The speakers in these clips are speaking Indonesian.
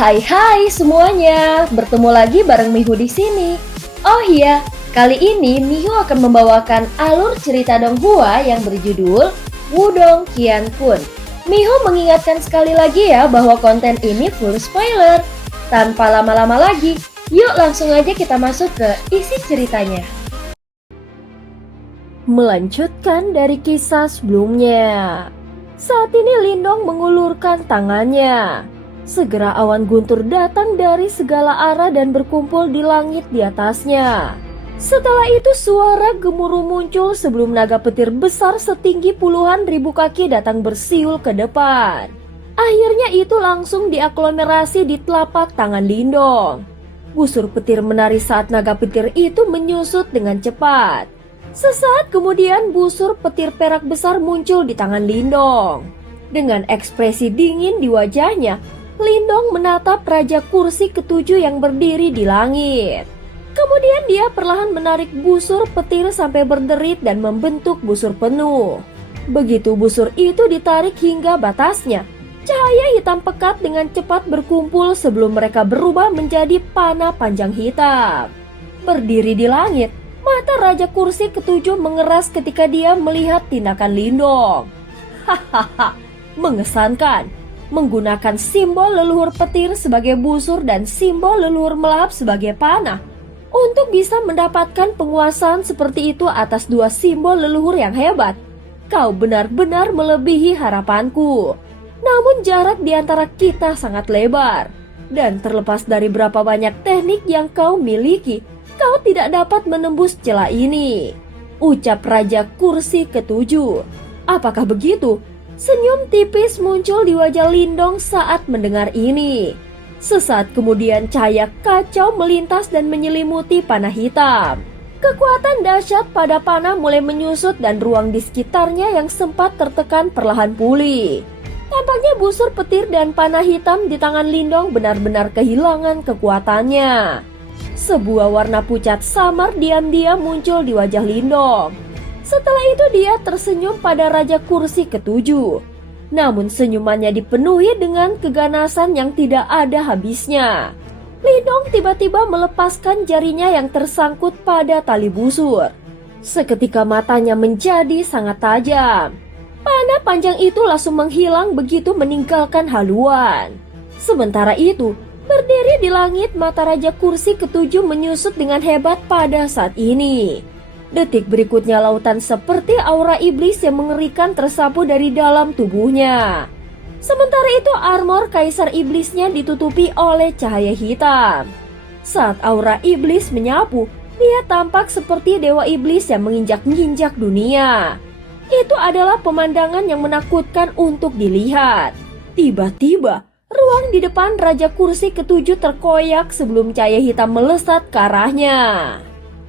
Hai semuanya, bertemu lagi bareng Mihu di sini. Oh iya, kali ini Mihu akan membawakan alur cerita Donghua yang berjudul Wudong Qiankun. Mihu mengingatkan sekali lagi ya bahwa konten ini full spoiler. Tanpa lama-lama lagi, yuk langsung aja kita masuk ke isi ceritanya. Melanjutkan dari kisah sebelumnya. Saat ini Lindong mengulurkan tangannya. Segera awan guntur datang dari segala arah dan berkumpul di langit di atasnya. Setelah itu suara gemuruh muncul sebelum naga petir besar setinggi puluhan ribu kaki datang bersiul ke depan. Akhirnya itu langsung diaglomerasi di telapak tangan Lindong. Busur petir menari saat naga petir itu menyusut dengan cepat. Sesaat kemudian busur petir perak besar muncul di tangan Lindong. Dengan ekspresi dingin di wajahnya, Lindong menatap Raja Kursi ketujuh yang berdiri di langit. Kemudian dia perlahan menarik busur petir sampai berderit dan membentuk busur penuh. Begitu busur itu ditarik hingga batasnya, cahaya hitam pekat dengan cepat berkumpul sebelum mereka berubah menjadi panah panjang hitam. Berdiri di langit, mata Raja Kursi ketujuh mengeras ketika dia melihat tindakan Lindong. Hahaha, mengesankan. Menggunakan simbol leluhur petir sebagai busur dan simbol leluhur melahap sebagai panah. Untuk bisa mendapatkan penguasaan seperti itu atas dua simbol leluhur yang hebat, kau benar-benar melebihi harapanku. Namun jarak di antara kita sangat lebar. Dan terlepas dari berapa banyak teknik yang kau miliki, kau tidak dapat menembus celah ini. Ucap Raja Kursi ketujuh. Apakah begitu? Senyum tipis muncul di wajah Lindong saat mendengar ini. Sesaat kemudian cahaya kacau melintas dan menyelimuti panah hitam. Kekuatan dahsyat pada panah mulai menyusut dan ruang di sekitarnya yang sempat tertekan perlahan pulih. Tampaknya busur petir dan panah hitam di tangan Lindong benar-benar kehilangan kekuatannya. Sebuah warna pucat samar diam-diam muncul di wajah Lindong. Setelah itu dia tersenyum pada Raja Kursi ketujuh. Namun senyumannya dipenuhi dengan keganasan yang tidak ada habisnya. Lindong tiba-tiba melepaskan jarinya yang tersangkut pada tali busur. Seketika matanya menjadi sangat tajam. Panah panjang itu langsung menghilang begitu meninggalkan haluan. Sementara itu, berdiri di langit mata Raja Kursi ketujuh menyusut dengan hebat pada saat ini. Detik berikutnya lautan seperti aura iblis yang mengerikan tersapu dari dalam tubuhnya. Sementara itu armor kaisar iblisnya ditutupi oleh cahaya hitam. Saat aura iblis menyapu, dia tampak seperti dewa iblis yang menginjak-injak dunia. Itu adalah pemandangan yang menakutkan untuk dilihat. Tiba-tiba, ruang di depan Raja Kursi ketujuh terkoyak sebelum cahaya hitam melesat ke arahnya.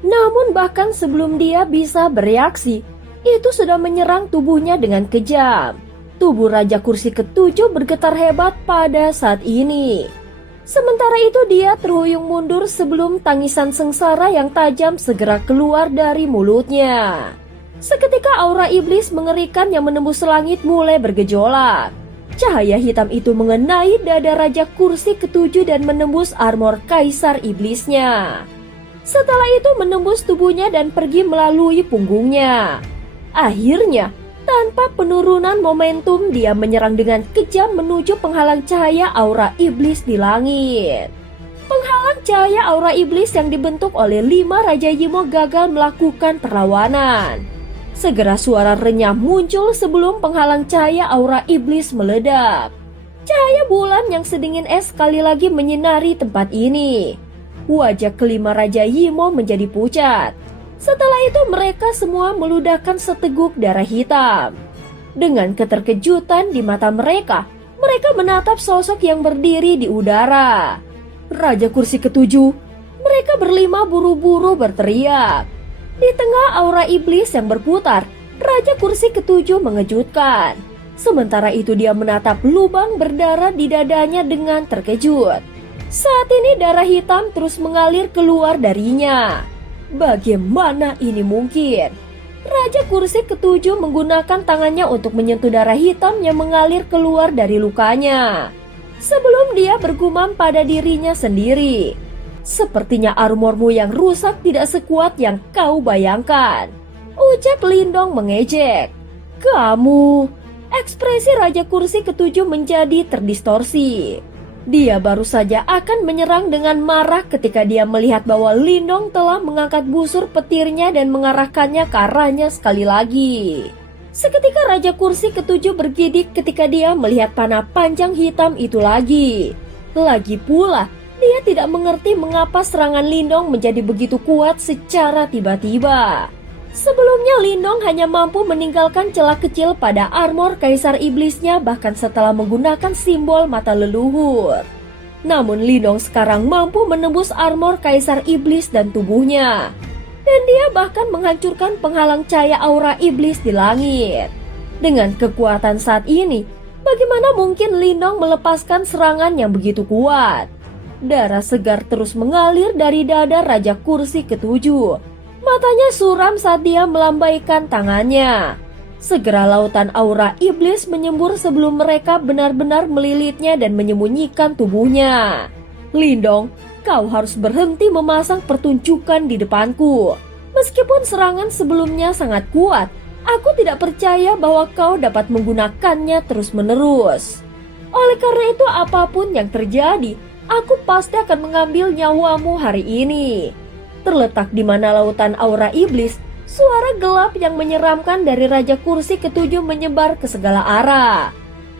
Namun bahkan sebelum dia bisa bereaksi, itu sudah menyerang tubuhnya dengan kejam. Tubuh Raja Kursi ketujuh bergetar hebat pada saat ini. Sementara itu dia terhuyung mundur sebelum tangisan sengsara yang tajam segera keluar dari mulutnya. Seketika aura iblis mengerikan yang menembus langit mulai bergejolak. Cahaya hitam itu mengenai dada Raja Kursi ketujuh dan menembus armor kaisar iblisnya. Setelah itu menembus tubuhnya dan pergi melalui punggungnya. Akhirnya, tanpa penurunan momentum dia menyerang dengan kejam menuju penghalang cahaya aura iblis di langit. Penghalang cahaya aura iblis yang dibentuk oleh 5 Raja Yimo gagal melakukan perlawanan. Segera suara renyah muncul sebelum penghalang cahaya aura iblis meledak. Cahaya bulan yang sedingin es sekali lagi menyinari tempat ini. Wajah kelima Raja Yimo menjadi pucat. Setelah itu mereka semua meludahkan seteguk darah hitam. Dengan keterkejutan di mata mereka, mereka menatap sosok yang berdiri di udara. Raja Kursi ketujuh, mereka berlima buru-buru berteriak. Di tengah aura iblis yang berputar, Raja Kursi ketujuh mengejutkan. Sementara itu dia menatap lubang berdarah di dadanya dengan terkejut. Saat ini darah hitam terus mengalir keluar darinya. Bagaimana ini mungkin? Raja Kursi ketujuh menggunakan tangannya untuk menyentuh darah hitam yang mengalir keluar dari lukanya. Sebelum dia bergumam pada dirinya sendiri, "Sepertinya armormu yang rusak tidak sekuat yang kau bayangkan," ucap Lindong mengejek. "Kamu..." Ekspresi Raja Kursi ketujuh menjadi terdistorsi. Dia baru saja akan menyerang dengan marah ketika dia melihat bahwa Lindong telah mengangkat busur petirnya dan mengarahkannya ke arahnya sekali lagi. Seketika Raja Kursi ketujuh bergidik ketika dia melihat panah panjang hitam itu lagi. Lagi pula, dia tidak mengerti mengapa serangan Lindong menjadi begitu kuat secara tiba-tiba. Sebelumnya Lindong hanya mampu meninggalkan celah kecil pada armor Kaisar Iblisnya bahkan setelah menggunakan simbol mata leluhur. Namun Lindong sekarang mampu menembus armor Kaisar Iblis dan tubuhnya. Dan dia bahkan menghancurkan penghalang cahaya aura iblis di langit. Dengan kekuatan saat ini, bagaimana mungkin Lindong melepaskan serangan yang begitu kuat? Darah segar terus mengalir dari dada Raja Kursi ketujuh. Matanya suram saat dia melambaikan tangannya. Segera lautan aura iblis menyembur sebelum mereka benar-benar melilitnya dan menyembunyikan tubuhnya. "Lindong, kau harus berhenti memasang pertunjukan di depanku. Meskipun serangan sebelumnya sangat kuat, aku tidak percaya bahwa kau dapat menggunakannya terus-menerus. Oleh karena itu apapun yang terjadi, aku pasti akan mengambil nyawamu hari ini." Terletak di mana lautan aura iblis, suara gelap yang menyeramkan dari Raja Kursi ketujuh menyebar ke segala arah.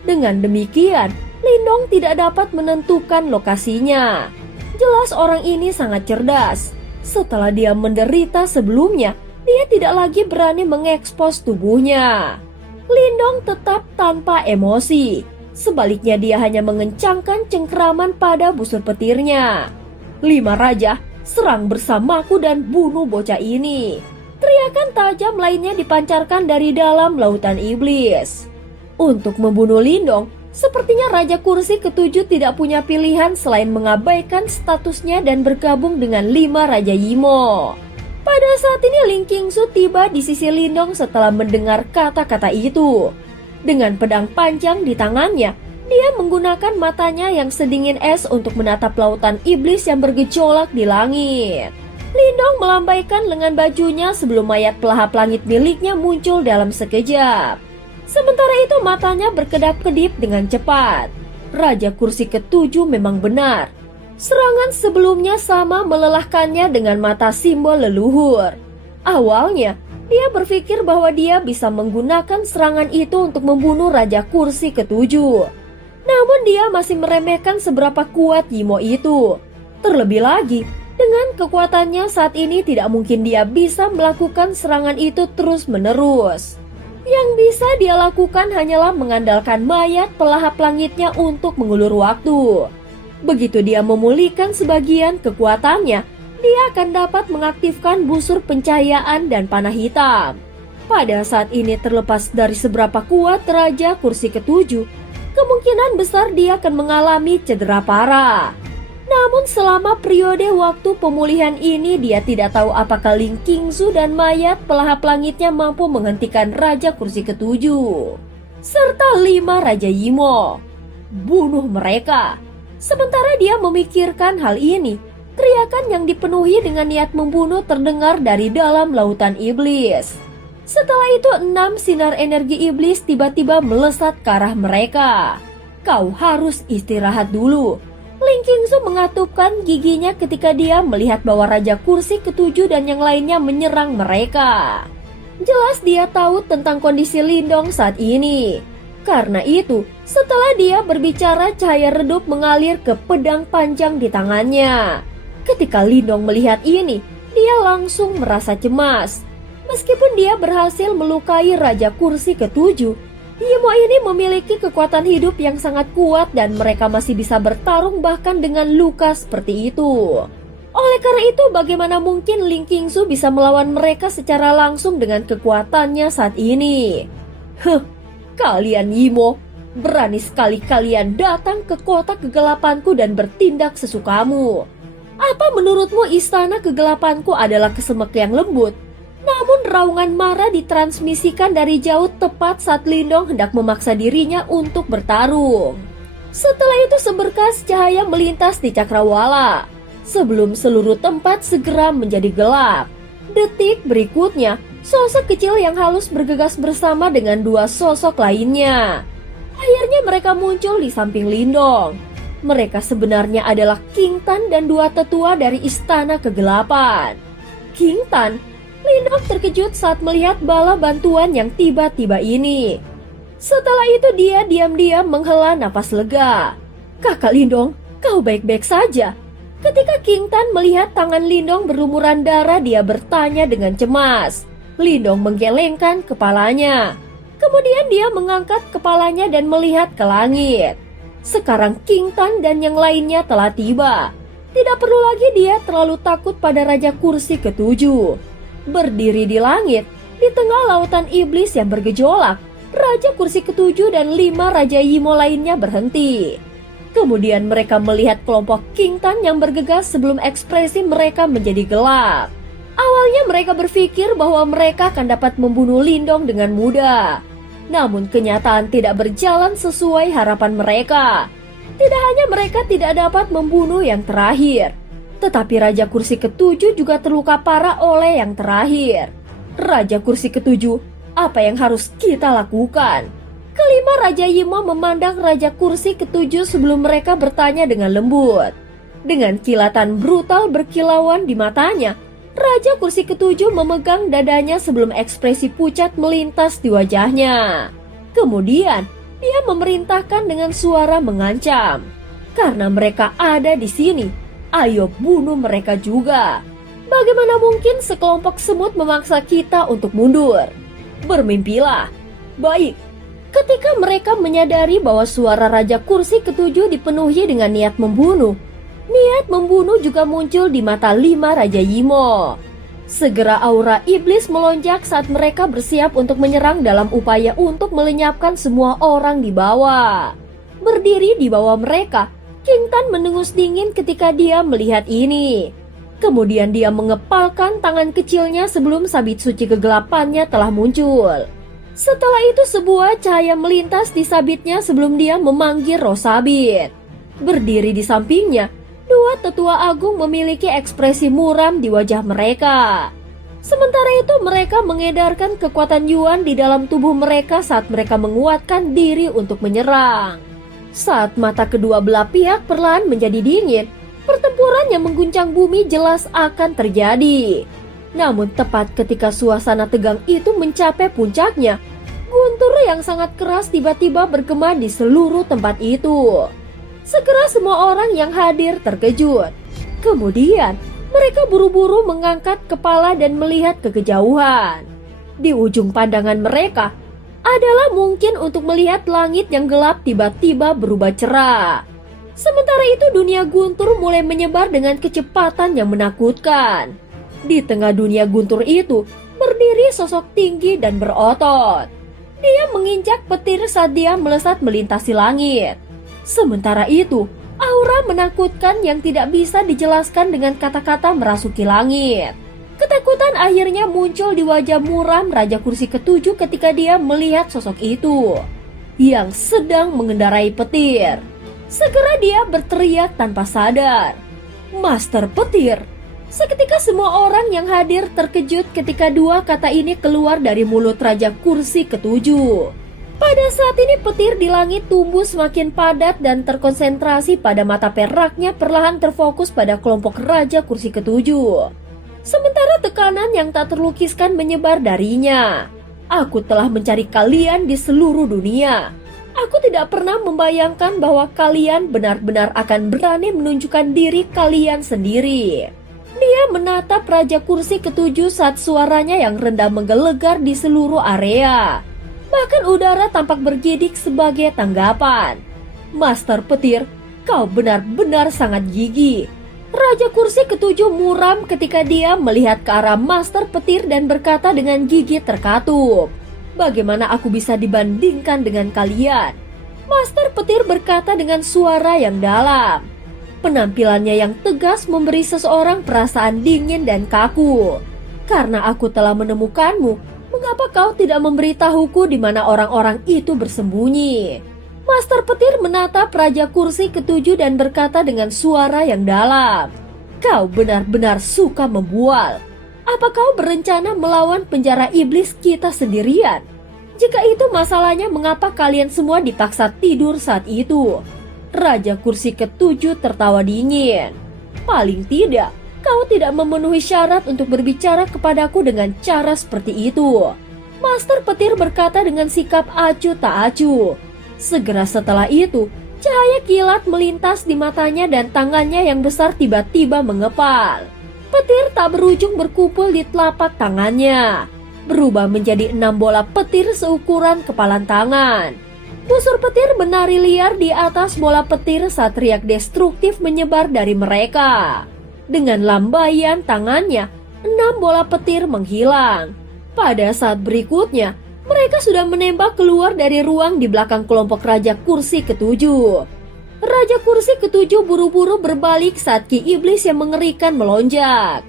Dengan demikian, Lindong tidak dapat menentukan lokasinya. Jelas orang ini sangat cerdas. Setelah dia menderita sebelumnya, dia tidak lagi berani mengekspos tubuhnya. Lindong tetap tanpa emosi. Sebaliknya dia hanya mengencangkan cengkeraman pada busur petirnya. "5 raja, serang bersamaku dan bunuh bocah ini!" Teriakan tajam lainnya dipancarkan dari dalam lautan iblis. Untuk membunuh Lindong, sepertinya Raja Kursi ketujuh tidak punya pilihan selain mengabaikan statusnya dan bergabung dengan 5 Raja Yimo. Pada saat ini Ling Qingsu tiba di sisi Lindong setelah mendengar kata-kata itu. Dengan pedang panjang di tangannya, dia menggunakan matanya yang sedingin es untuk menatap lautan iblis yang bergejolak di langit. Lindong melambaikan lengan bajunya sebelum mayat pelahap langit miliknya muncul dalam sekejap. Sementara itu matanya berkedap-kedip dengan cepat. Raja Kursi ketujuh memang benar. Serangan sebelumnya sama melelahkannya dengan mata simbol leluhur. Awalnya, dia berpikir bahwa dia bisa menggunakan serangan itu untuk membunuh Raja Kursi ketujuh. Namun dia masih meremehkan seberapa kuat Yimo itu. Terlebih lagi, dengan kekuatannya saat ini tidak mungkin dia bisa melakukan serangan itu terus-menerus. Yang bisa dia lakukan hanyalah mengandalkan mayat pelahap langitnya untuk mengulur waktu. Begitu dia memulihkan sebagian kekuatannya, dia akan dapat mengaktifkan busur pencahayaan dan panah hitam. Pada saat ini terlepas dari seberapa kuat Raja Kursi ketujuh, kemungkinan besar dia akan mengalami cedera parah. Namun selama periode waktu pemulihan ini dia tidak tahu apakah Ling Qingsu dan mayat pelahap langitnya mampu menghentikan Raja Kursi ketujuh serta 5 Raja Yimo. Bunuh mereka. Sementara dia memikirkan hal ini, teriakan yang dipenuhi dengan niat membunuh terdengar dari dalam lautan iblis. Setelah itu 6 sinar energi iblis tiba-tiba melesat ke arah mereka. "Kau harus istirahat dulu." Ling Qingsu mengatupkan giginya ketika dia melihat bahwa Raja Kursi ketujuh dan yang lainnya menyerang mereka. Jelas dia tahu tentang kondisi Lindong saat ini. Karena itu, setelah dia berbicara cahaya redup mengalir ke pedang panjang di tangannya. Ketika Lindong melihat ini, dia langsung merasa cemas. Meskipun dia berhasil melukai Raja Kursi ketujuh, Yimo ini memiliki kekuatan hidup yang sangat kuat dan mereka masih bisa bertarung bahkan dengan luka seperti itu. Oleh karena itu, bagaimana mungkin Ling Qingsu bisa melawan mereka secara langsung dengan kekuatannya saat ini? Kalian Yimo, berani sekali kalian datang ke kota kegelapanku dan bertindak sesukamu. Apa menurutmu istana kegelapanku adalah kesemek yang lembut? Namun raungan marah ditransmisikan dari jauh tepat saat Lindong hendak memaksa dirinya untuk bertarung. Setelah itu seberkas cahaya melintas di cakrawala, sebelum seluruh tempat segera menjadi gelap. Detik berikutnya, sosok kecil yang halus bergegas bersama dengan dua sosok lainnya. Akhirnya mereka muncul di samping Lindong. Mereka sebenarnya adalah King Tan dan dua tetua dari Istana Kegelapan. King Tan, Lindong terkejut saat melihat bala bantuan yang tiba-tiba ini. Setelah itu dia diam-diam menghela napas lega. Kakak Lindong, kau baik-baik saja? Ketika King Tan melihat tangan Lindong berlumuran darah, dia bertanya dengan cemas. Lindong menggelengkan kepalanya. Kemudian dia mengangkat kepalanya dan melihat ke langit. Sekarang King Tan dan yang lainnya telah tiba. Tidak perlu lagi dia terlalu takut pada Raja Kursi ketujuh. Berdiri di langit, di tengah lautan iblis yang bergejolak, Raja Kursi ketujuh dan 5 Raja Yimo lainnya berhenti. Kemudian mereka melihat kelompok King Tan yang bergegas sebelum ekspresi mereka menjadi gelap. Awalnya mereka berpikir bahwa mereka akan dapat membunuh Lindong dengan mudah. Namun kenyataan tidak berjalan sesuai harapan mereka. Tidak hanya mereka tidak dapat membunuh yang terakhir, tetapi Raja Kursi ketujuh juga terluka parah oleh yang terakhir. Raja Kursi ketujuh, apa yang harus kita lakukan? Kelima Raja Yimo memandang Raja Kursi ketujuh sebelum mereka bertanya dengan lembut. Dengan kilatan brutal berkilauan di matanya, Raja Kursi ketujuh memegang dadanya sebelum ekspresi pucat melintas di wajahnya. Kemudian, dia memerintahkan dengan suara mengancam. Karena mereka ada di sini, ayo bunuh mereka juga. Bagaimana mungkin sekelompok semut memaksa kita untuk mundur? Bermimpilah. Baik. Ketika mereka menyadari bahwa suara Raja Kursi ketujuh dipenuhi dengan niat membunuh, niat membunuh juga muncul di mata 5 Raja Yimo. Segera aura iblis melonjak saat mereka bersiap untuk menyerang dalam upaya untuk melenyapkan semua orang di bawah. Berdiri di bawah mereka, King Tan mendengus dingin ketika dia melihat ini. Kemudian dia mengepalkan tangan kecilnya sebelum sabit suci kegelapannya telah muncul. Setelah itu sebuah cahaya melintas di sabitnya sebelum dia memanggil roh sabit. Berdiri di sampingnya, dua tetua agung memiliki ekspresi muram di wajah mereka. Sementara itu mereka mengedarkan kekuatan Yuan di dalam tubuh mereka saat mereka menguatkan diri untuk menyerang. Saat mata kedua belah pihak perlahan menjadi dingin, pertempuran yang mengguncang bumi jelas akan terjadi. Namun tepat ketika suasana tegang itu mencapai puncaknya, guntur yang sangat keras tiba-tiba bergema di seluruh tempat itu. Segera semua orang yang hadir terkejut. Kemudian mereka buru-buru mengangkat kepala dan melihat ke kejauhan. Di ujung pandangan mereka adalah mungkin untuk melihat langit yang gelap tiba-tiba berubah cerah. Sementara itu dunia guntur mulai menyebar dengan kecepatan yang menakutkan. Di tengah dunia guntur itu berdiri sosok tinggi dan berotot. Dia menginjak petir saat dia melesat melintasi langit. Sementara itu, aura menakutkan yang tidak bisa dijelaskan dengan kata-kata merasuki langit. Ketakutan akhirnya muncul di wajah muram Raja Kursi ketujuh ketika dia melihat sosok itu yang sedang mengendarai petir. Segera dia berteriak tanpa sadar, "Master Petir!" Seketika semua orang yang hadir terkejut ketika dua kata ini keluar dari mulut Raja Kursi ketujuh. Pada saat ini petir di langit tumbuh semakin padat dan terkonsentrasi pada mata peraknya perlahan terfokus pada kelompok Raja Kursi ketujuh. Sementara tekanan yang tak terlukiskan menyebar darinya. Aku telah mencari kalian di seluruh dunia. Aku tidak pernah membayangkan bahwa kalian benar-benar akan berani menunjukkan diri kalian sendiri. Dia menatap Raja Kursi ketujuh saat suaranya yang rendah menggelegar di seluruh area. Bahkan udara tampak bergidik sebagai tanggapan. Master Petir, kau benar-benar sangat gigih. Raja Kursi ketujuh muram ketika dia melihat ke arah Master Petir dan berkata dengan gigi terkatup, "Bagaimana aku bisa dibandingkan dengan kalian?" Master Petir berkata dengan suara yang dalam. Penampilannya yang tegas memberi seseorang perasaan dingin dan kaku. "Karena aku telah menemukanmu, mengapa kau tidak memberitahuku di mana orang-orang itu bersembunyi?" Master Petir menatap Raja Kursi ketujuh dan berkata dengan suara yang dalam, "Kau benar-benar suka membual. Apa kau berencana melawan penjara iblis kita sendirian? Jika itu masalahnya, mengapa kalian semua dipaksa tidur saat itu?" Raja Kursi ketujuh tertawa dingin. "Paling tidak, kau tidak memenuhi syarat untuk berbicara kepadaku dengan cara seperti itu." Master Petir berkata dengan sikap acuh tak acuh. Segera setelah itu, cahaya kilat melintas di matanya dan tangannya yang besar tiba-tiba mengepal. Petir tak berujung berkumpul di telapak tangannya, berubah menjadi 6 bola petir seukuran kepalan tangan. Busur petir menari liar di atas bola petir saat riak destruktif menyebar dari mereka. Dengan lambaian tangannya, 6 bola petir menghilang. Pada saat berikutnya, mereka sudah menembak keluar dari ruang di belakang kelompok Raja Kursi ketujuh. Raja Kursi ketujuh buru-buru berbalik saat ki iblis yang mengerikan melonjak.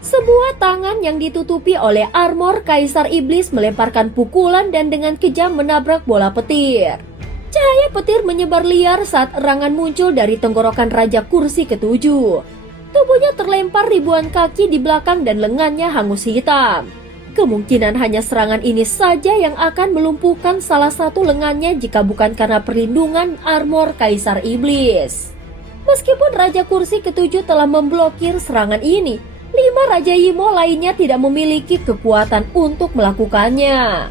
Sebuah tangan yang ditutupi oleh armor Kaisar Iblis melemparkan pukulan dan dengan kejam menabrak bola petir. Cahaya petir menyebar liar saat erangan muncul dari tenggorokan Raja Kursi ketujuh. Tubuhnya terlempar ribuan kaki di belakang dan lengannya hangus hitam. Kemungkinan hanya serangan ini saja yang akan melumpuhkan salah satu lengannya jika bukan karena perlindungan armor Kaisar Iblis. Meskipun Raja Kursi ketujuh telah memblokir serangan ini, 5 Raja Yimo lainnya tidak memiliki kekuatan untuk melakukannya.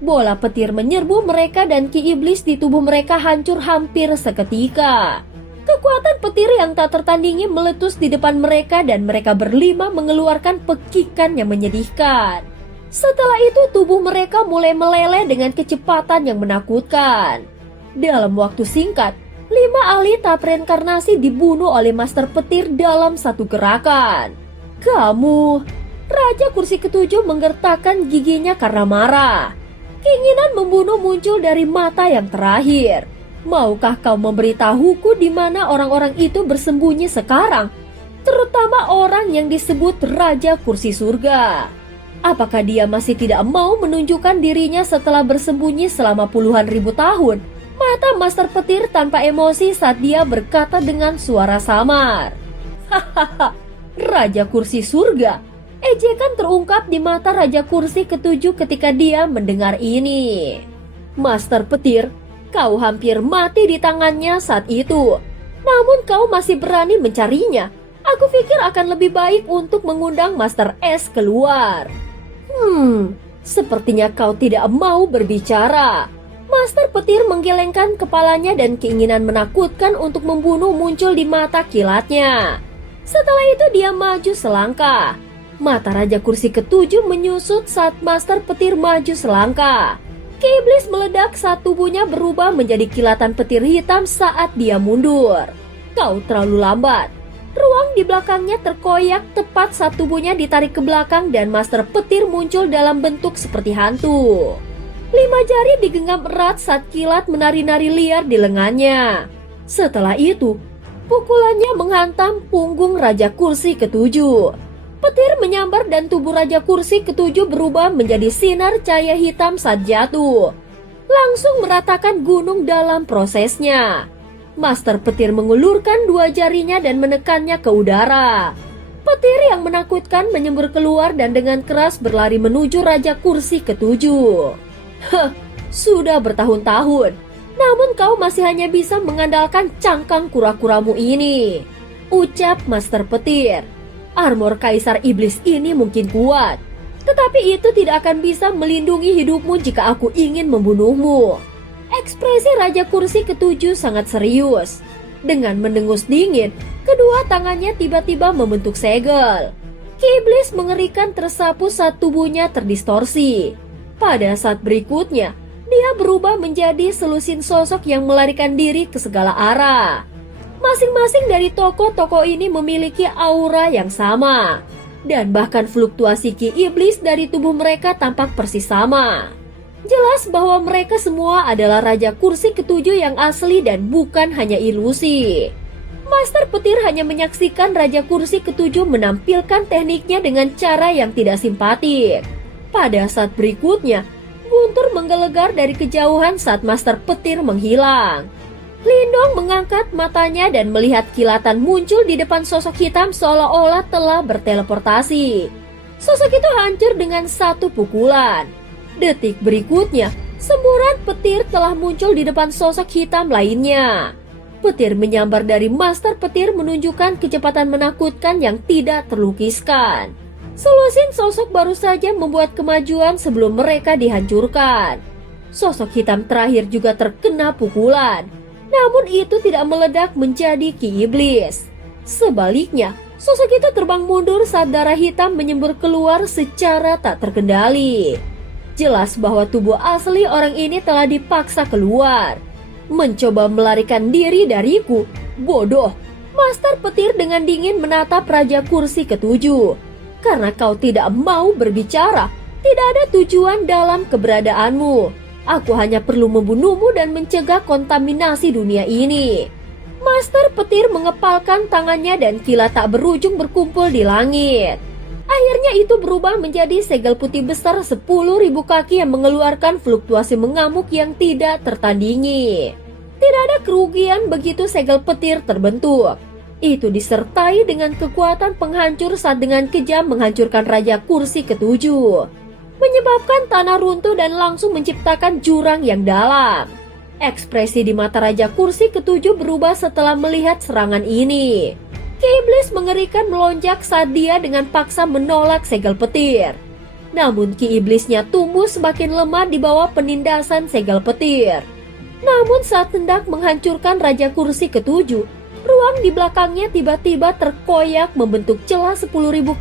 Bola petir menyerbu mereka dan ki iblis di tubuh mereka hancur hampir seketika. Kekuatan petir yang tak tertandingi meletus di depan mereka dan mereka berlima mengeluarkan pekikan yang menyedihkan. Setelah itu tubuh mereka mulai meleleh dengan kecepatan yang menakutkan. Dalam waktu singkat, 5 ahli tahap reinkarnasi dibunuh oleh Master Petir dalam satu gerakan. "Kamu..." Raja Kursi ketujuh menggertakkan giginya karena marah. Keinginan membunuh muncul dari mata yang terakhir. "Maukah kau memberitahuku di mana orang-orang itu bersembunyi sekarang? Terutama orang yang disebut Raja Kursi Surga. Apakah dia masih tidak mau menunjukkan dirinya setelah bersembunyi selama puluhan ribu tahun?" Mata Master Petir tanpa emosi saat dia berkata dengan suara samar. "Hahaha, Raja Kursi Surga." Ejekan terungkap di mata Raja Kursi ketujuh ketika dia mendengar ini. "Master Petir, kau hampir mati di tangannya saat itu. Namun kau masih berani mencarinya. Aku pikir akan lebih baik untuk mengundang Master S keluar." Sepertinya kau tidak mau berbicara." Master Petir menggelengkan kepalanya dan keinginan menakutkan untuk membunuh muncul di mata kilatnya. Setelah itu dia maju selangkah. Mata Raja Kursi ketujuh menyusut saat Master Petir maju selangkah. Ki iblis meledak saat tubuhnya berubah menjadi kilatan petir hitam saat dia mundur. "Kau terlalu lambat." Ruang di belakangnya terkoyak tepat saat tubuhnya ditarik ke belakang dan Master Petir muncul dalam bentuk seperti hantu. 5 jari digenggam erat saat kilat menari-nari liar di lengannya. Setelah itu, pukulannya menghantam punggung Raja Kursi ketujuh. Petir menyambar dan tubuh Raja Kursi ketujuh berubah menjadi sinar cahaya hitam saat jatuh. Langsung meratakan gunung dalam prosesnya. Master Petir mengulurkan 2 jarinya dan menekannya ke udara. Petir yang menakutkan menyembur keluar dan dengan keras berlari menuju Raja Kursi ketujuh. Sudah bertahun-tahun, namun kau masih hanya bisa mengandalkan cangkang kura-kuramu ini," ucap Master Petir. "Armor Kaisar Iblis ini mungkin kuat, tetapi itu tidak akan bisa melindungi hidupmu jika aku ingin membunuhmu." Ekspresi Raja Kursi ketujuh sangat serius. Dengan mendengus dingin, kedua tangannya tiba-tiba membentuk segel. Ki iblis mengerikan tersapu saat tubuhnya terdistorsi. Pada saat berikutnya, dia berubah menjadi selusin sosok yang melarikan diri ke segala arah. Masing-masing dari tokoh-tokoh ini memiliki aura yang sama, dan bahkan fluktuasi ki iblis dari tubuh mereka tampak persis sama. Jelas bahwa mereka semua adalah Raja Kursi ketujuh yang asli dan bukan hanya ilusi. Master Petir hanya menyaksikan Raja Kursi ketujuh menampilkan tekniknya dengan cara yang tidak simpatik. Pada saat berikutnya, Guntur menggelegar dari kejauhan saat Master Petir menghilang. Lindong mengangkat matanya dan melihat kilatan muncul di depan sosok hitam seolah-olah telah berteleportasi. Sosok itu hancur dengan satu pukulan. Detik berikutnya, semburan petir telah muncul di depan sosok hitam lainnya. Petir menyambar dari Master Petir menunjukkan kecepatan menakutkan yang tidak terlukiskan. Selusin sosok baru saja membuat kemajuan sebelum mereka dihancurkan. Sosok hitam terakhir juga terkena pukulan. Namun itu tidak meledak menjadi Ki Iblis. Sebaliknya, sosok itu terbang mundur saat darah hitam menyembur keluar secara tak terkendali. Jelas bahwa tubuh asli orang ini telah dipaksa keluar. Mencoba melarikan diri dariku, bodoh. Master Petir dengan dingin menatap Raja Kursi ketujuh. Karena kau tidak mau berbicara, tidak ada tujuan dalam keberadaanmu. Aku hanya perlu membunuhmu dan mencegah kontaminasi dunia ini. Master Petir mengepalkan tangannya dan kilat tak berujung berkumpul di langit. Akhirnya itu berubah menjadi segel putih besar 10.000 kaki yang mengeluarkan fluktuasi mengamuk yang tidak tertandingi. Tidak ada kerugian begitu segel petir terbentuk. Itu disertai dengan kekuatan penghancur saat dengan kejam menghancurkan Raja Kursi ketujuh, menyebabkan tanah runtuh dan langsung menciptakan jurang yang dalam. Ekspresi di mata Raja Kursi ketujuh berubah setelah melihat serangan ini. Ki Iblis mengerikan melonjak saat dia dengan paksa menolak segel petir. Namun Ki Iblisnya tumbuh semakin lemah di bawah penindasan segel petir. Namun saat hendak menghancurkan Raja Kursi ketujuh, ruang di belakangnya tiba-tiba terkoyak membentuk celah 10.000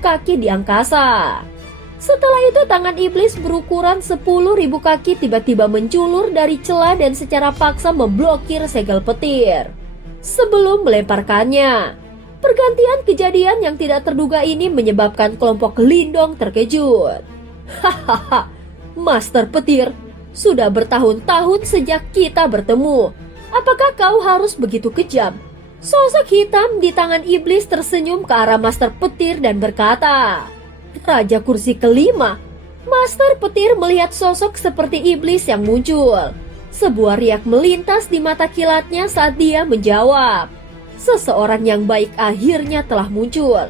kaki di angkasa. Setelah itu tangan iblis berukuran 10.000 kaki tiba-tiba menjulur dari celah dan secara paksa memblokir segel petir. Sebelum melemparkannya, pergantian kejadian yang tidak terduga ini menyebabkan kelompok Lindong terkejut. Hahaha, Master Petir, sudah bertahun-tahun sejak kita bertemu. Apakah kau harus begitu kejam? Sosok hitam di tangan iblis tersenyum ke arah Master Petir dan berkata, Raja Kursi kelima. Master Petir melihat sosok seperti iblis yang muncul. Sebuah riak melintas di mata kilatnya saat dia menjawab. Seseorang yang baik akhirnya telah muncul.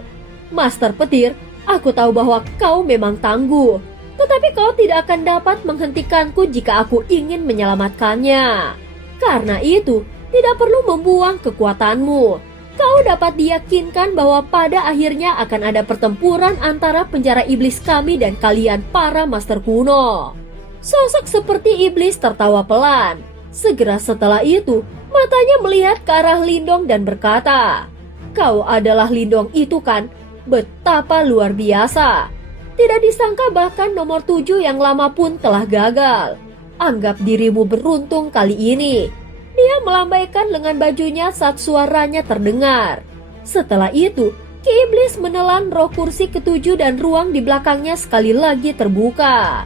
Master Petir, aku tahu bahwa kau memang tangguh. Tetapi kau tidak akan dapat menghentikanku jika aku ingin menyelamatkannya. Karena itu, tidak perlu membuang kekuatanmu. Kau dapat diyakinkan bahwa pada akhirnya akan ada pertempuran antara penjara iblis kami dan kalian para master kuno. Sosok seperti iblis tertawa pelan. Segera setelah itu, matanya melihat ke arah Lindong dan berkata, Kau adalah Lindong itu kan? Betapa luar biasa. Tidak disangka bahkan nomor 7 yang lama pun telah gagal. Anggap dirimu beruntung kali ini. Dia melambaikan lengan bajunya saat suaranya terdengar. Setelah itu, Ki Iblis menelan roh kursi ketujuh dan ruang di belakangnya sekali lagi terbuka.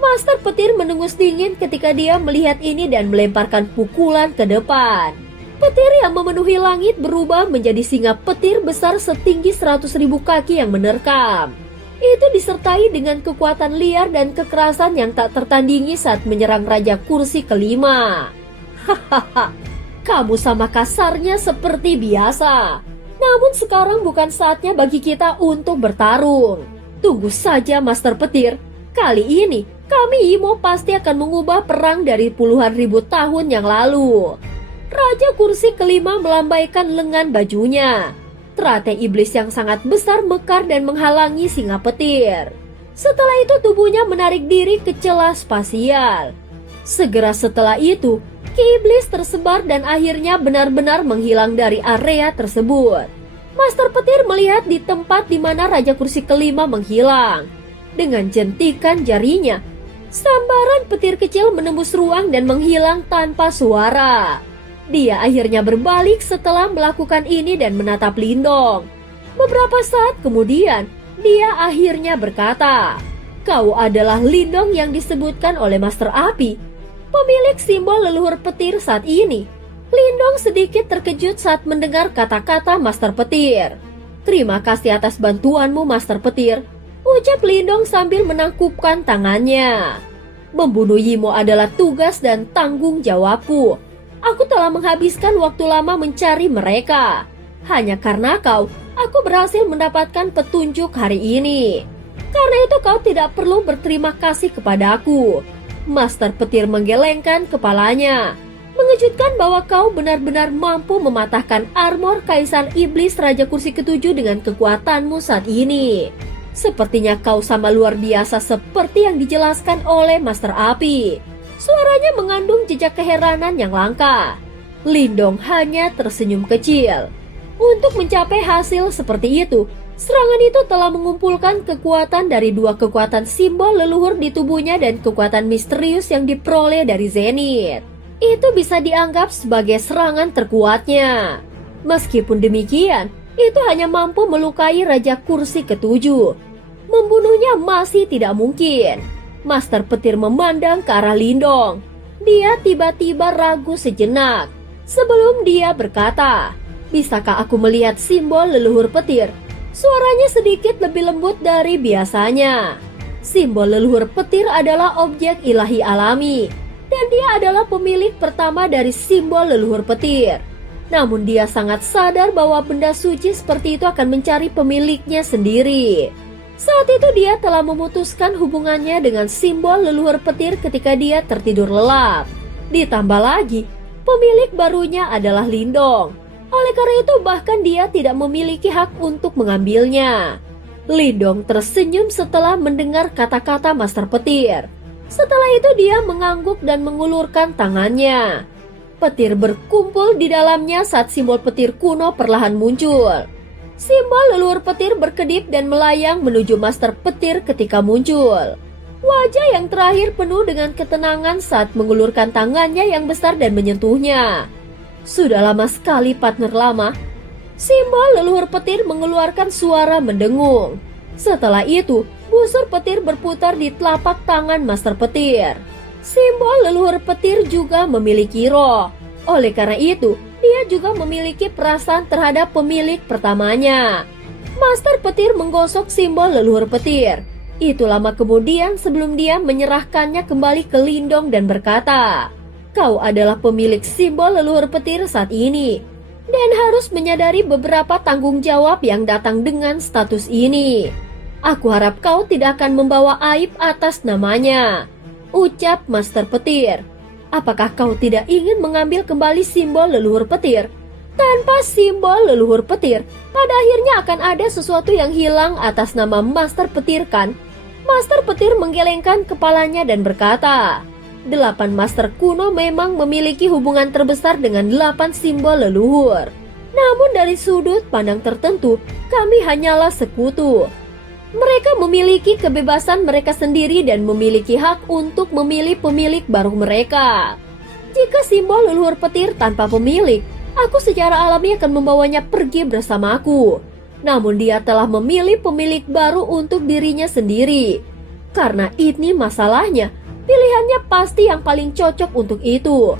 Master Petir mendengus dingin ketika dia melihat ini dan melemparkan pukulan ke depan. Petir yang memenuhi langit berubah menjadi singa petir besar setinggi 100.000 kaki yang menerkam. Itu disertai dengan kekuatan liar dan kekerasan yang tak tertandingi saat menyerang Raja Kursi kelima. Hahaha, kamu sama kasarnya seperti biasa. Namun sekarang bukan saatnya bagi kita untuk bertarung. Tunggu saja Master Petir. Kali ini kami Imo pasti akan mengubah perang dari puluhan ribu tahun yang lalu. Raja Kursi kelima melambaikan lengan bajunya. Teratai iblis yang sangat besar mekar dan menghalangi singa petir. Setelah itu tubuhnya menarik diri ke celah spasial. Segera setelah itu, Ki Iblis tersebar dan akhirnya benar-benar menghilang dari area tersebut. Master Petir melihat di tempat di mana Raja Kursi kelima menghilang. Dengan jentikan jarinya, sambaran petir kecil menembus ruang dan menghilang tanpa suara. Dia akhirnya berbalik setelah melakukan ini dan menatap Lindong. Beberapa saat kemudian, dia akhirnya berkata, Kau adalah Lindong yang disebutkan oleh Master Api, pemilik simbol leluhur petir saat ini. Lindong sedikit terkejut saat mendengar kata-kata Master Petir. Terima kasih atas bantuanmu Master Petir, ucap Lindong sambil menangkupkan tangannya. Membunuh Yimo adalah tugas dan tanggung jawabku. Aku telah menghabiskan waktu lama mencari mereka. Hanya karena kau, aku berhasil mendapatkan petunjuk hari ini. Karena itu kau tidak perlu berterima kasih kepadaku. Master Petir menggelengkan kepalanya. Mengejutkan bahwa kau benar-benar mampu mematahkan armor Kaisar Iblis Raja Kursi Ketujuh dengan kekuatanmu saat ini. Sepertinya kau sama luar biasa seperti yang dijelaskan oleh Master Api. Suaranya mengandung jejak keheranan yang langka. Lindong hanya tersenyum kecil. Untuk mencapai hasil seperti itu, serangan itu telah mengumpulkan kekuatan dari dua kekuatan simbol leluhur di tubuhnya dan kekuatan misterius yang diperoleh dari Zenith. Itu bisa dianggap sebagai serangan terkuatnya. Meskipun demikian, itu hanya mampu melukai Raja Kursi Ketujuh. Membunuhnya masih tidak mungkin. Master Petir memandang ke arah Lindong. Dia tiba-tiba ragu sejenak. Sebelum dia berkata, "Bisakah aku melihat simbol leluhur petir?" Suaranya sedikit lebih lembut dari biasanya. Simbol leluhur petir adalah objek ilahi alami, dan dia adalah pemilik pertama dari simbol leluhur petir. Namun dia sangat sadar bahwa benda suci seperti itu akan mencari pemiliknya sendiri. Saat itu dia telah memutuskan hubungannya dengan simbol leluhur petir ketika dia tertidur lelap. Ditambah lagi, pemilik barunya adalah Lindong. Oleh karena itu bahkan dia tidak memiliki hak untuk mengambilnya. Lindong tersenyum setelah mendengar kata-kata Master Petir. Setelah itu dia mengangguk dan mengulurkan tangannya. Petir berkumpul di dalamnya saat simbol petir kuno perlahan muncul. Simbol leluhur petir berkedip dan melayang menuju Master Petir ketika muncul. Wajah yang terakhir penuh dengan ketenangan saat mengulurkan tangannya yang besar dan menyentuhnya. Sudah lama sekali partner lama. Simbol leluhur petir mengeluarkan suara mendengung. Setelah itu, busur petir berputar di telapak tangan Master Petir. Simbol leluhur petir juga memiliki roh. Oleh karena itu, dia juga memiliki perasaan terhadap pemilik pertamanya. Master Petir menggosok simbol leluhur petir. Itu lama kemudian sebelum dia menyerahkannya kembali ke Lindong dan berkata, "Kau adalah pemilik simbol leluhur petir saat ini, dan harus menyadari beberapa tanggung jawab yang datang dengan status ini. Aku harap kau tidak akan membawa aib atas namanya," ucap Master Petir. "Apakah kau tidak ingin mengambil kembali simbol leluhur petir? Tanpa simbol leluhur petir, pada akhirnya akan ada sesuatu yang hilang atas nama Master Petir, kan?" Master Petir menggelengkan kepalanya dan berkata, 8 master kuno memang memiliki hubungan terbesar dengan 8 simbol leluhur. Namun dari sudut pandang tertentu, kami hanyalah sekutu. Mereka memiliki kebebasan mereka sendiri dan memiliki hak untuk memilih pemilik baru mereka. Jika simbol leluhur petir tanpa pemilik, aku secara alami akan membawanya pergi bersamaku. Namun dia telah memilih pemilik baru untuk dirinya sendiri. Karena ini masalahnya, pilihannya pasti yang paling cocok untuk itu.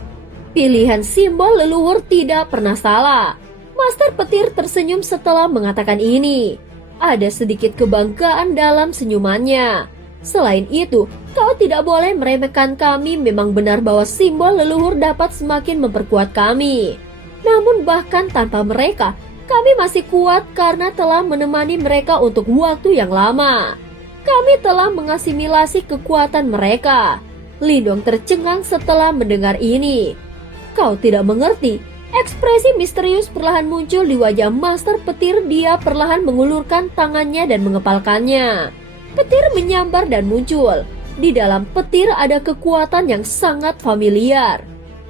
Pilihan simbol leluhur tidak pernah salah. Master Petir tersenyum setelah mengatakan ini. Ada sedikit kebanggaan dalam senyumannya. Selain itu, kau tidak boleh meremehkan kami. Memang benar bahwa simbol leluhur dapat semakin memperkuat kami. Namun bahkan tanpa mereka, kami masih kuat karena telah menemani mereka untuk waktu yang lama. Kami telah mengasimilasi kekuatan mereka. Lindong tercengang setelah mendengar ini. Kau tidak mengerti. Ekspresi misterius perlahan muncul di wajah Master Petir. Dia perlahan mengulurkan tangannya dan mengepalkannya. Petir menyambar dan muncul. Di dalam petir ada kekuatan yang sangat familiar.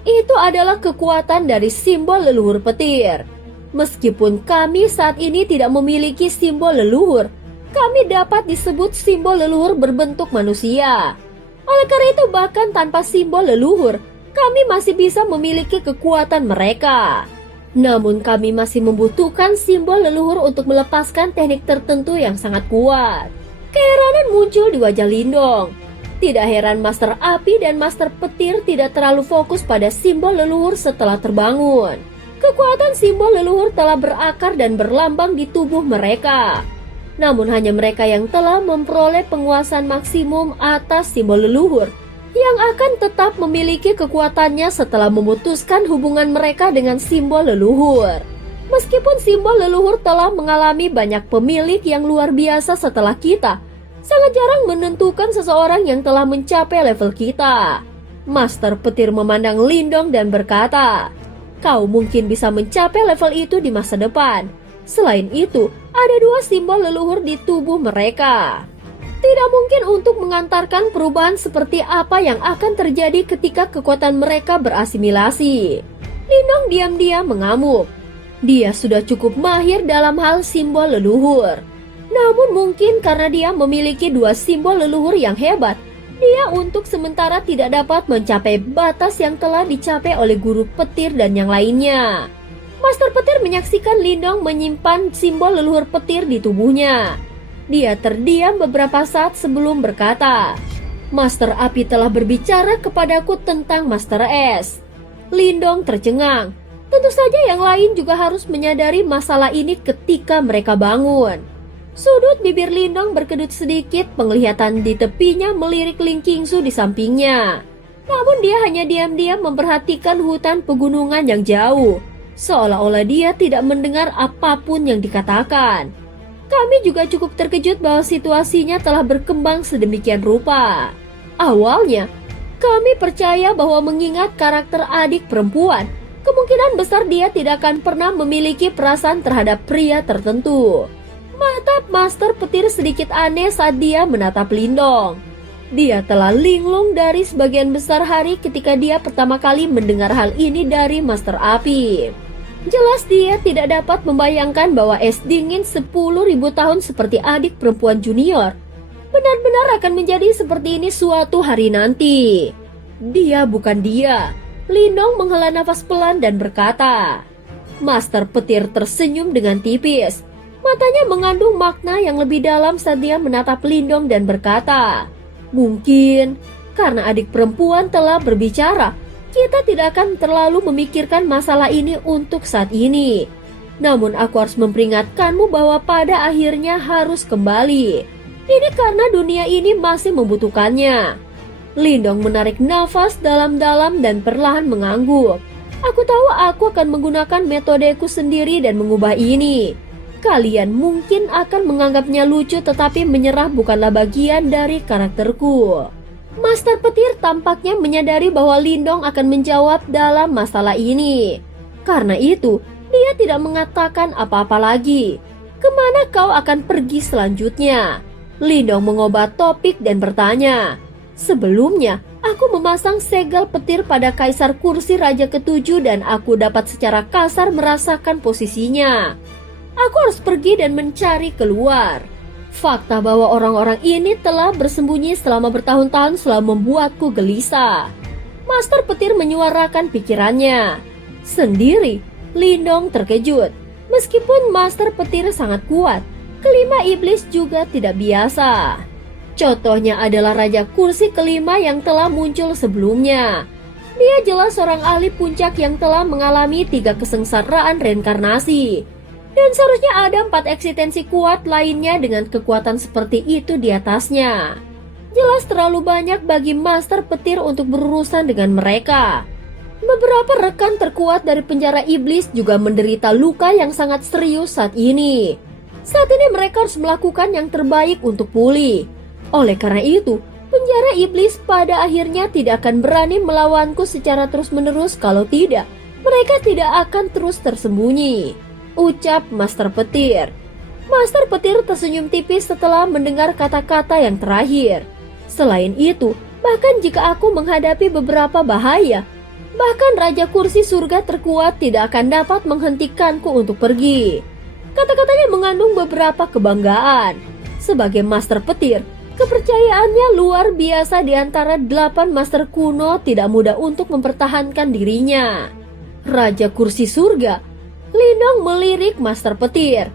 Itu adalah kekuatan dari simbol leluhur petir. Meskipun kami saat ini tidak memiliki simbol leluhur, kami dapat disebut simbol leluhur berbentuk manusia. Oleh karena itu bahkan tanpa simbol leluhur, kami masih bisa memiliki kekuatan mereka. Namun kami masih membutuhkan simbol leluhur untuk melepaskan teknik tertentu yang sangat kuat. Keheranan muncul di wajah Lindong. Tidak heran Master Api dan Master Petir tidak terlalu fokus pada simbol leluhur setelah terbangun. Kekuatan simbol leluhur telah berakar dan berlambang di tubuh mereka. Namun hanya mereka yang telah memperoleh penguasaan maksimum atas simbol leluhur yang akan tetap memiliki kekuatannya setelah memutuskan hubungan mereka dengan simbol leluhur. Meskipun simbol leluhur telah mengalami banyak pemilik yang luar biasa setelah kita, sangat jarang menentukan seseorang yang telah mencapai level kita. Master Petir memandang Lindong dan berkata, "Kau mungkin bisa mencapai level itu di masa depan. Selain itu, ada 2 simbol leluhur di tubuh mereka. Tidak mungkin untuk mengantarkan perubahan seperti apa yang akan terjadi ketika kekuatan mereka berasimilasi." Lindong diam-diam mengamuk. Dia sudah cukup mahir dalam hal simbol leluhur. Namun mungkin karena dia memiliki 2 simbol leluhur yang hebat, dia untuk sementara tidak dapat mencapai batas yang telah dicapai oleh guru petir dan yang lainnya. Master Petir menyaksikan Lindong menyimpan simbol leluhur petir di tubuhnya. Dia terdiam beberapa saat sebelum berkata, "Master Api telah berbicara kepadaku tentang Master Es." Lindong tercengang. Tentu saja yang lain juga harus menyadari masalah ini ketika mereka bangun. Sudut bibir Lindong berkedut sedikit, penglihatan di tepinya melirik Ling Qingsu di sampingnya. Namun dia hanya diam-diam memperhatikan hutan pegunungan yang jauh, seolah-olah dia tidak mendengar apapun yang dikatakan. Kami juga cukup terkejut bahwa situasinya telah berkembang sedemikian rupa. Awalnya, kami percaya bahwa mengingat karakter adik perempuan, kemungkinan besar dia tidak akan pernah memiliki perasaan terhadap pria tertentu. Mata Master Petir sedikit aneh saat dia menatap Lindong. Dia telah linglung dari sebagian besar hari ketika dia pertama kali mendengar hal ini dari Master Api. Jelas dia tidak dapat membayangkan bahwa es dingin 10.000 tahun seperti adik perempuan junior benar-benar akan menjadi seperti ini suatu hari nanti. Dia bukan dia. Lindong menghela nafas pelan dan berkata. Master Petir tersenyum dengan tipis. Matanya mengandung makna yang lebih dalam saat dia menatap Lindong dan berkata, "Mungkin karena adik perempuan telah berbicara, kita tidak akan terlalu memikirkan masalah ini untuk saat ini. Namun aku harus memperingatkanmu bahwa pada akhirnya harus kembali. Ini karena dunia ini masih membutuhkannya." Lindong menarik nafas dalam-dalam dan perlahan mengangguk. "Aku tahu aku akan menggunakan metodeku sendiri dan mengubah ini. Kalian mungkin akan menganggapnya lucu, tetapi menyerah bukanlah bagian dari karakterku." Master Petir tampaknya menyadari bahwa Lindong akan menjawab dalam masalah ini. Karena itu, dia tidak mengatakan apa-apa lagi. "Kemana kau akan pergi selanjutnya?" Lindong mengubah topik dan bertanya. "Sebelumnya, aku memasang segel petir pada Kaisar Kursi Raja ke-7 dan aku dapat secara kasar merasakan posisinya. Aku harus pergi dan mencari keluar. Fakta bahwa orang-orang ini telah bersembunyi selama bertahun-tahun selalu membuatku gelisah." Master Petir menyuarakan pikirannya. Sendiri, Lindong terkejut. Meskipun Master Petir sangat kuat, kelima iblis juga tidak biasa. Contohnya adalah Raja Kursi kelima yang telah muncul sebelumnya. Dia jelas seorang ahli puncak yang telah mengalami 3 kesengsaraan reinkarnasi. Dan seharusnya ada 4 eksistensi kuat lainnya dengan kekuatan seperti itu di atasnya. Jelas terlalu banyak bagi Master Petir untuk berurusan dengan mereka. Beberapa rekan terkuat dari penjara iblis juga menderita luka yang sangat serius saat ini. Saat ini mereka harus melakukan yang terbaik untuk pulih. Oleh karena itu, penjara iblis pada akhirnya tidak akan berani melawanku secara terus-menerus. Kalau tidak, mereka tidak akan terus tersembunyi, ucap Master Petir. Master Petir tersenyum tipis setelah mendengar kata-kata yang terakhir. Selain itu, bahkan jika aku menghadapi beberapa bahaya, bahkan Raja Kursi Surga terkuat tidak akan dapat menghentikanku untuk pergi. Kata-katanya mengandung beberapa kebanggaan. Sebagai Master Petir, kepercayaannya luar biasa di antara 8 Master kuno. Tidak mudah untuk mempertahankan dirinya. Raja Kursi Surga. Lindong melirik Master Petir.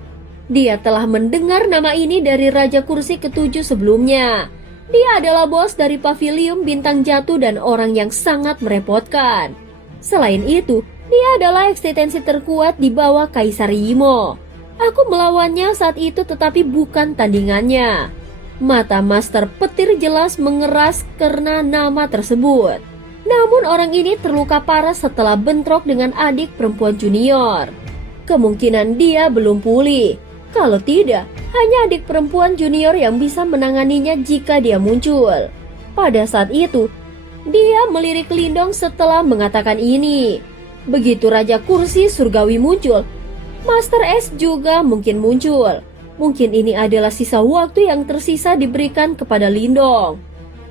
Dia telah mendengar nama ini dari Raja Kursi ke-7 sebelumnya. Dia adalah bos dari Pavilium Bintang Jatuh dan orang yang sangat merepotkan. Selain itu, dia adalah eksistensi terkuat di bawah Kaisar Yimo. Aku melawannya saat itu tetapi bukan tandingannya. Mata Master Petir jelas mengeras karena nama tersebut. Namun orang ini terluka parah setelah bentrok dengan adik perempuan junior. Kemungkinan dia belum pulih. Kalau tidak, hanya adik perempuan junior yang bisa menanganinya jika dia muncul. Pada saat itu, dia melirik Lindong setelah mengatakan ini. Begitu Raja Kursi Surgawi muncul, Master S juga mungkin muncul. Mungkin ini adalah sisa waktu yang tersisa diberikan kepada Lindong.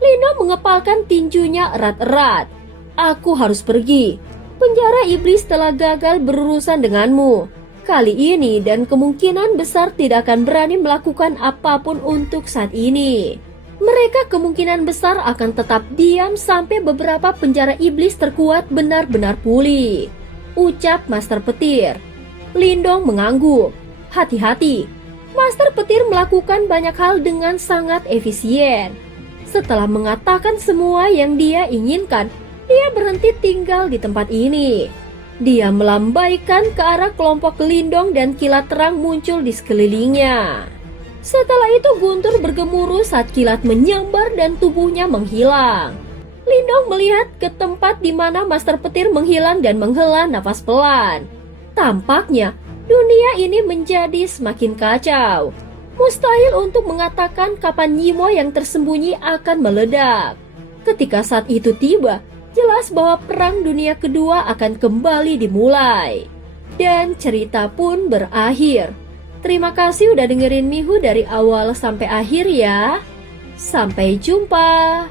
Lindong mengepalkan tinjunya erat-erat. Aku harus pergi. Penjara iblis telah gagal berurusan denganmu. Kali ini dan kemungkinan besar tidak akan berani melakukan apapun untuk saat ini. Mereka kemungkinan besar akan tetap diam sampai beberapa penjara iblis terkuat benar-benar pulih. Ucap Master Petir. Lindong mengangguk. Hati-hati. Master Petir melakukan banyak hal dengan sangat efisien. Setelah mengatakan semua yang dia inginkan, dia berhenti tinggal di tempat ini. Dia melambaikan ke arah kelompok Lindong dan kilat terang muncul di sekelilingnya. Setelah itu Guntur bergemuruh saat kilat menyambar dan tubuhnya menghilang. Lindong melihat ke tempat di mana Master Petir menghilang dan menghela nafas pelan. Tampaknya dunia ini menjadi semakin kacau. Mustahil untuk mengatakan kapan Nyimo yang tersembunyi akan meledak. Ketika saat itu tiba, jelas bahwa Perang Dunia Kedua akan kembali dimulai. Dan cerita pun berakhir. Terima kasih udah dengerin Mihu dari awal sampai akhir ya. Sampai jumpa.